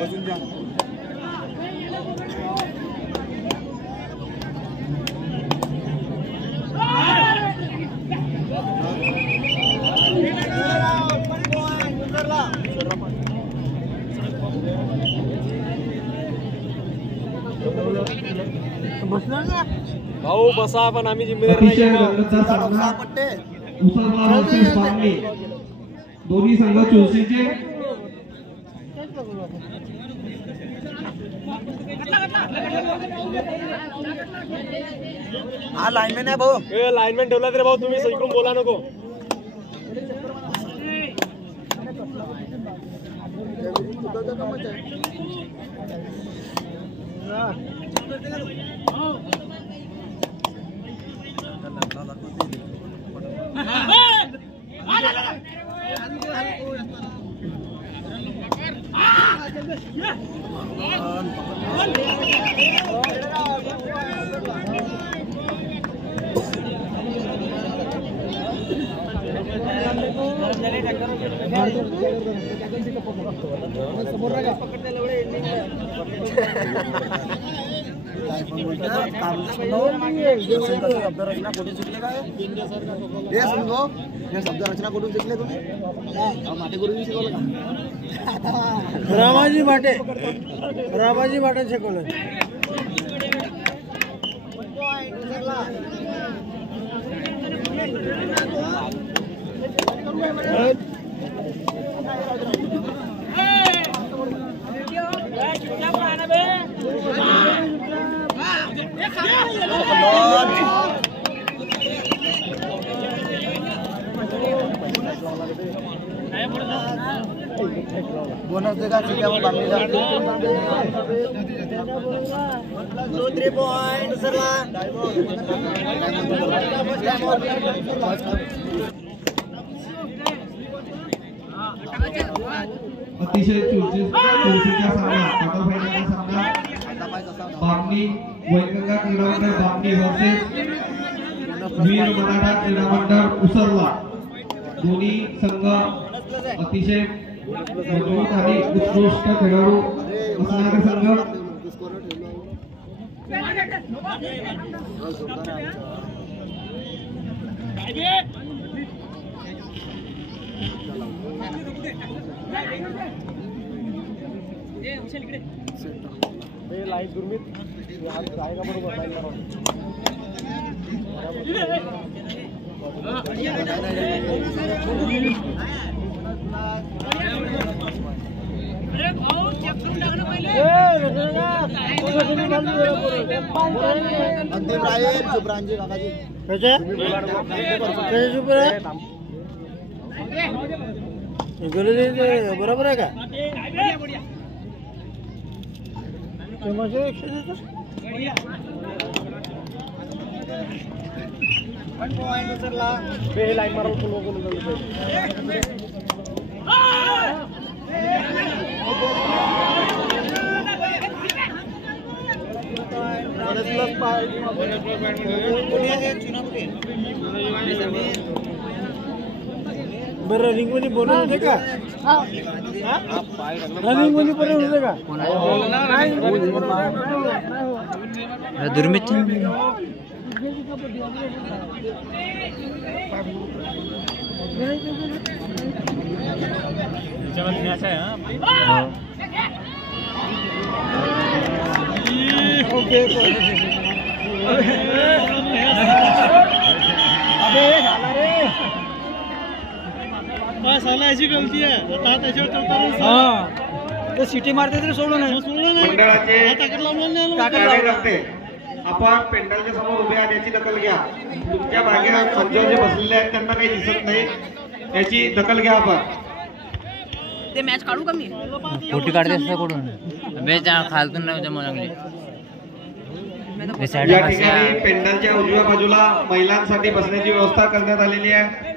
बसून जा. भाऊ बसा पण आम्ही जिम्मेदार नाही. दोन्ही संघ चुरशीचे हा लाईनमॅन आहे भाऊ. लाईनमॅन ठेवला तरी भाऊ तुम्ही इकडून बोला नको. शब्दरचना कुठून शिकले काय हे समजो. हे शब्दरचना कुठून शिकले तुम्ही? माटे गुरुजी शिकवलं का? रामाजी माटे शिकवलं. बोनस देगा बाबलीला 2-3 पॉइंट सरला. अतिशय चुरशीच्या सामन्यात क्वार्टर फायनलचा सामना बामणी वैगंगा क्रीडा मंडळ बामणी वर्सेस वीर मराठा क्रीडा मंडळ उसरला. दोन्ही संघ अतिशय मजबूत आणि उत्कृष्ट खेळाडू असणारे संघ. लाईट दुर्मित आहे का बरोबर अंतिम राहील शुभ्रांजी काकाजी. बरोबर आहे का? लाईन मारा बरं रनिंग मध्ये बोलून होते का? रनिंग मध्ये बोलून होते का? दुर्मित ओके बस आला अशी गलती आहे. आता त्याच्यावर चौथा तो सिटी मारते तरी सोडू नये. मंडळाचे आपण पेंडलच्या समोर उभे आहात याची दखल घ्या. तुमच्या मागे मंचावर जे बसलेले आहेत त्यांना काही दिसत नाही, याची दखल घ्या. आपण ते मॅच काढू का मी? फोटो काढते असं कुठून बेच खालतून नाही जमवले. या ठिकाणी पेंडलच्या उजव्या बाजूला महिलांसाठी बसण्याची व्यवस्था करण्यात आलेली आहे.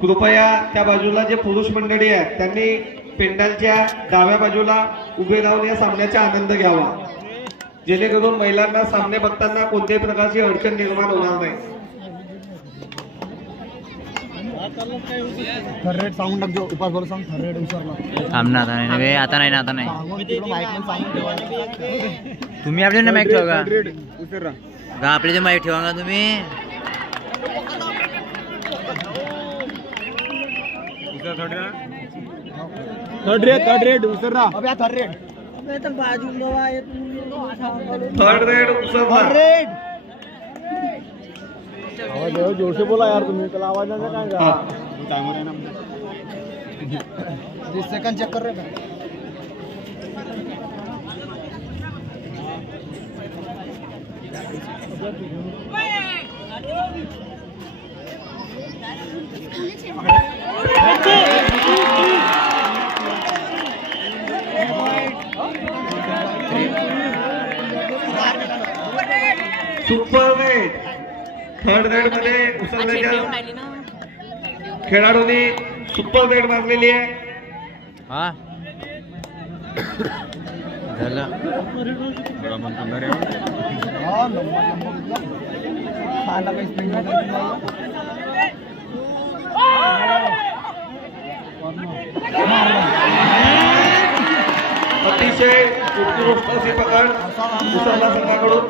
कृपया त्या बाजूला जे पुरुष मंडळी आहेत त्यांनी पेंडलच्या डाव्या बाजूला उभे राहून या सामन्याचा आनंद घ्यावा, जेणेकरून महिलांना सामने बघताना कोणत्याही प्रकारची अडचण निर्माण होणार नाही. थर्ड रेट सांगून टाक, जो उपास बोल सांग. थर्ड रेट विचारला थांबणार नाही, आता नाही ना, आता नाही. तुम्ही आपले ना माईक ठेवा का, आपले जे माईक ठेवा का तुम्ही. थर्ड रेट उसरना. अबे थर्ड रेट थर्ड रेड उसरला. आवाज जोरसे बोला यार तुम्ही, त्याला आवाज नाही काय का. 30 सेकंड चेक कर रे. Super raid. थर्ड रेड मध्ये उसरण्याच्या खेळाडूंनी सुपर रेड मारलेली आहे. हा झालं. अतिशय उत्कृष्ट अशी पकड उसरला संघाकडून.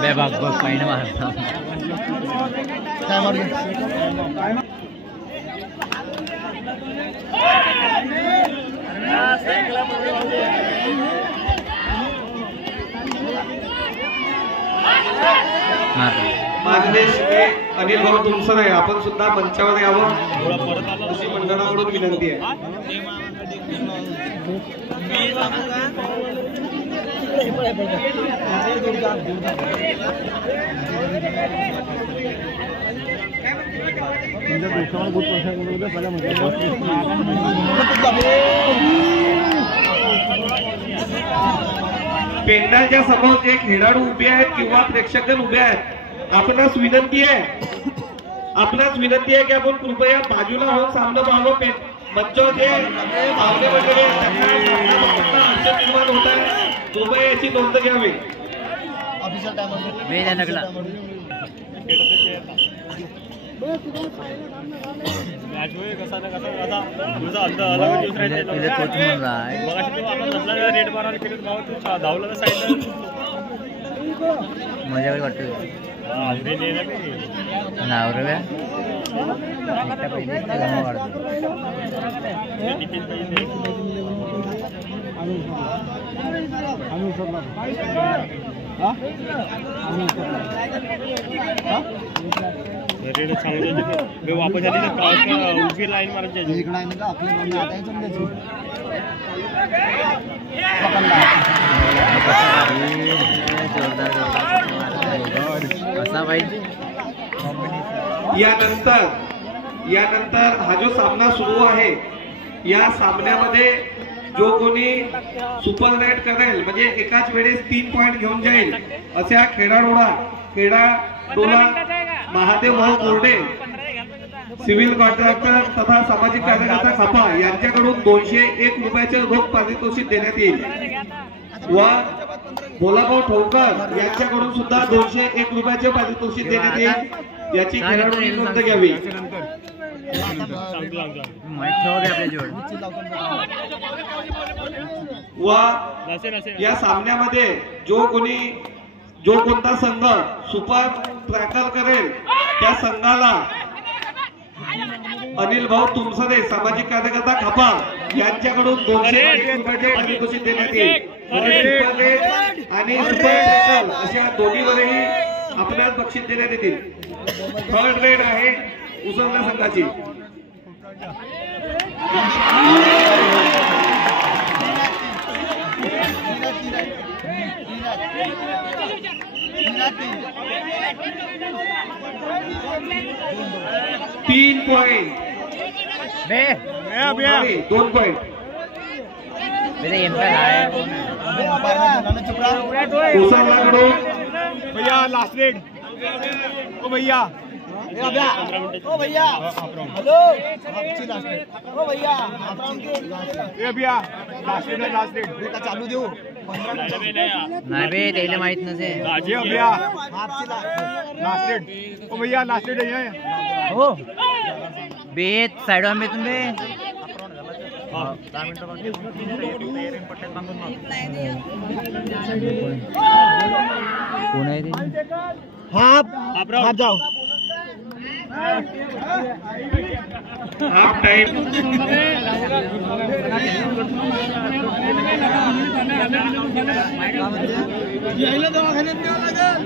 बेबाक बघ काही नाही मारता. काय मारले माननीय श्री अनिल भाऊ तुमसरे, आपण सुद्धा मंचावर यावं अशी मंडळाकडून विनंती आहे. पेंडलच्या समोर जे खेळाडू उभे आहेत किंवा प्रेक्षकगण उभे आहेत, आपणास विनंती आहे की आपण कृपया बाजूला होऊन सामना पाहावं. मंचावर जे पाहुणे मंडळी आहेत त्यांना अडचण निर्माण होत आहे, कृपया याची नोंद घ्यावी. ऑफिशियल टाइमर वेळ नकला मॅच होय कसा ना कसा आता तुझा अलग दिवस राहिले. तुझे कोच म्हणून राय मग आपण नसला रेड मारायला केलं भाऊ, तू धावला तर साईडला मजा वाटतो. आवरे नेला मी नावरव्या एकटा पहिले जमा वाढतो. रेड चांगलं मी वापस आली तर उभी लाईन मारायची. इकडे आहे ना आपल्या बंद आता समजायचं असा पाहिजे. यानंतर हा जो सामना सुरू आहे, या सामन्यामध्ये जो कोणी सुपर रेड करेल म्हणजे एकाच वेळेस 3 पॉइंट घेऊन जाईल अशा खेळाडूला महादेव भाऊ कोरडे, सिव्हिल कॉन्ट्रॅक्टर तथा सामाजिक कार्यकर्ता खापा यांच्याकडून 201 रुपयाचे रोख पारितोषिक देण्यात येईल व भोलाभाऊ ठोकर यांच्याकडून सुद्धा 201 रुपयाचे पारितोषिक देण्यात येईल. याची खेळाडूंनी नोंद घ्यावी. व या सामन्यामध्ये जो कोणता संघ सुपर ट्रॅकल करेल त्या संघाला अनिल भाऊ तुमसरे, सामाजिक कार्यकर्ता खापा यांच्याकडून 201 रुपयाचे पारितोषिक देण्यात येईल. सुपर रेड आणि सुपर ट्रॅकल अशा दोन्हीवरही आपल्याला बक्षीस देण्यात येतील. थर्ड रेड आहे उसरला संघाची. तीन पॉइंट बे 2 पॉइंट मेरे एम्पायर आया उसरलाकडून भैया लास्ट रेड ओ भैया ओ भैया हेलो आपची लास्ट ओ भैया ए भैया लास्ट रेड का चालू देऊ 15 नाही बे त्याला माहित नसे राजे भैया आपची लास्ट रेड ओ भैया लास्ट रेड है हो बे साइड वर बे तुम्ही कोण आहे ते हाफ जाओ हाफ टाइम यायला दवाखान्यात न्यावं लागेल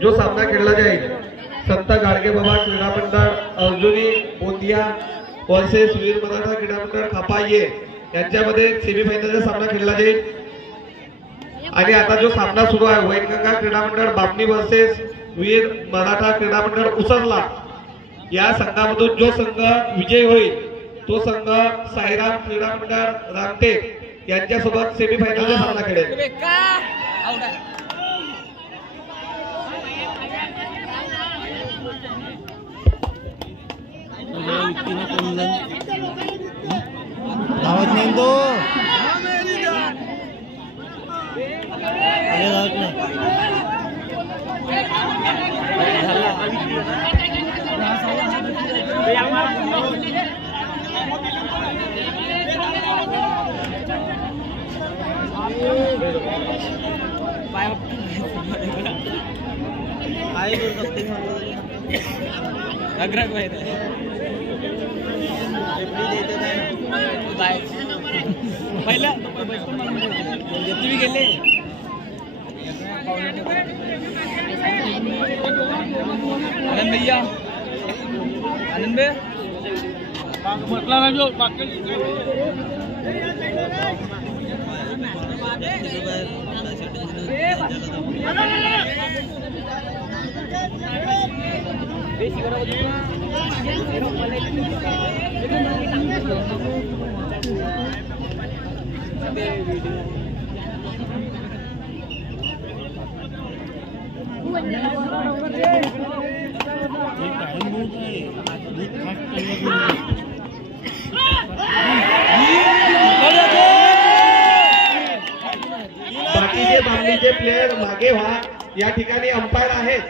जो सामना खेळला जाईल संत गाडगे बाबा क्रीडा मंडळ अर्जुनी गोंदिया वर्सेस वीर मराठा क्रीडा मंडळ खापाये यांच्यामध्ये सेमीफायनलचा सामना खेळला जाईल. आणि आता जो सामना सुरू आहे वैनगंगा क्रीडा मंडळ बामणी वर्सेस वीर मराठा क्रीडा मंडळ उसरला या संघामधून जो संघ विजय होईल तो संघ साईराम क्रीडा मंडळ रामटेक यांच्यासोबत सेमीफायनलचा सामना खेळेल. धावत नाही तो धावत नाही पहिला तुम्ही गेले आनंद भैया आनंद म्हटला ना जो बाकीचे बामणीचे प्लेयर मागे व्हा या ठिकाणी अंपायर आहेत.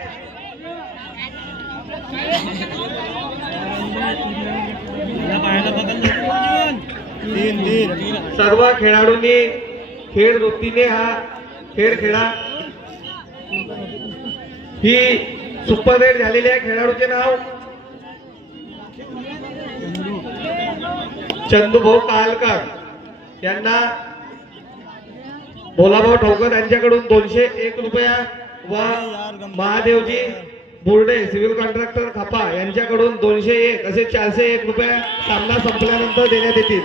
सर्व खेळाडूंनी खेळ वृत्तीने हा खेळ खेळा. ही सुपर रेड झालेल्या खेळाडूचे नाव चंदूभाऊ कालकर यांना भोलाभाऊ ठोकर यांच्याकडून 201 रुपया व महादेवजी बुर्डे सिव्हिल कॉन्ट्रॅक्टर खापा यांच्याकडून 201 असे 401 रुपये सामना संपल्यानंतर देण्यात येतील.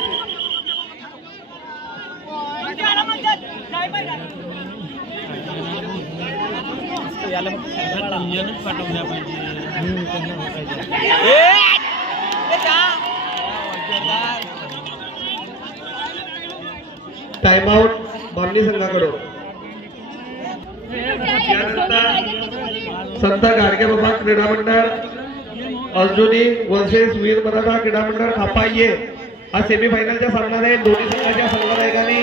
टाइम आउट बामणी संघाकडून. यानंतर संत गाडगे बाबा क्रीडा मंडळ अर्जुनी वर्सेस वीर मराठा क्रीडा मंडळ खापाये हा सेमीफायनलचा सामना आहे. दोन्ही संघाच्या संघनायकांनी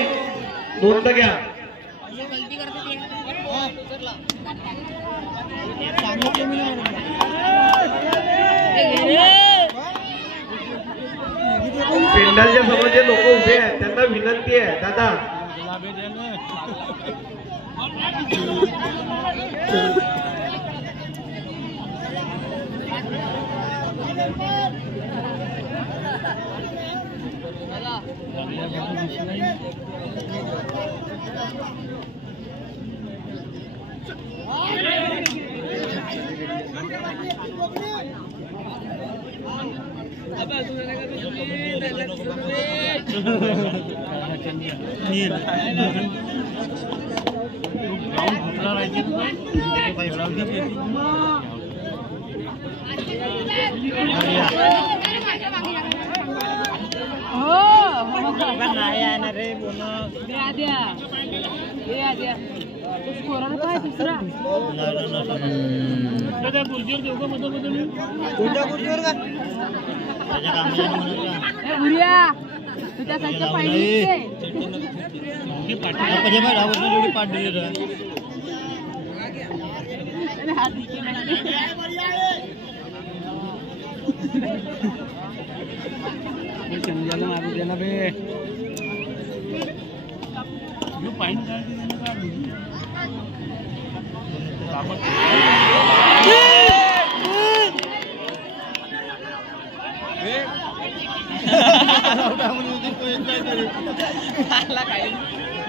नोंद घ्या. पेंडालच्या समोर जे लोक उभे आहेत त्यांना विनंती आहे दादा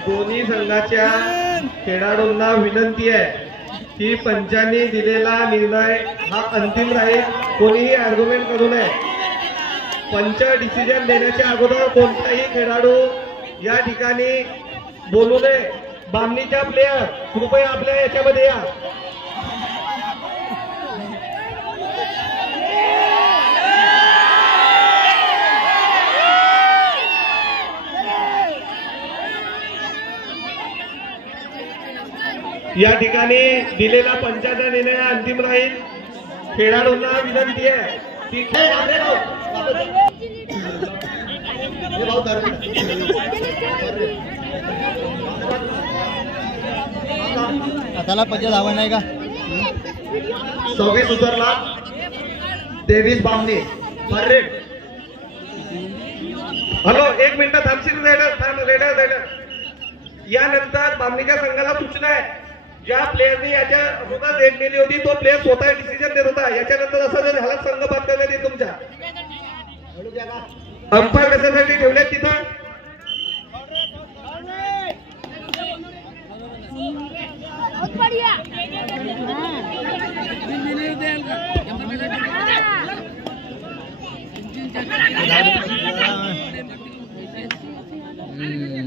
दोन्ही संघाच्या खेळाडूंना विनंती आहे की पंचांनी दिलेला निर्णय हा अंतिम राहील. कोणीही आर्ग्युमेंट करू नये. पंच डिसिजन देण्याच्या अगोदर कोणताही खेळाडू या ठिकाणी बोलू नये. बामणीच्या प्लेयर कृपया आपल्या याच्यामध्ये या. या ठिकाणी दिलेला पंचाचा निर्णय अंतिम राहील. खेळाडूंना विनंती आहे की त्याला पंच धावा नाही का? 26 उतरला 23 बामणी रेड. हॅलो, 1 मिनिट थांबशील रेडर. यानंतर बामणीच्या संघाला सूचना आहे, ज्या प्लेयरनी याच्या अगोदर रेड नेली होती तो प्लेयर स्वतः डिसिजन देत होता. याच्यानंतर असं जर झाला संघ बाद करण्यात येईल तुमच्या. अंपायर कशासाठी ठेवलेत तिथं?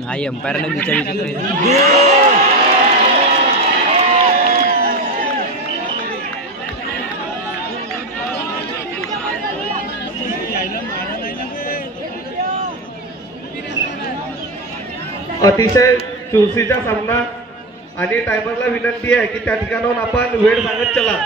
आई अंपायरने विचारित अतिशय चुरशीचा सामना आणि टायमरला विनंती आहे की त्या ठिकाणाहून आपण वेळ सांगत चला.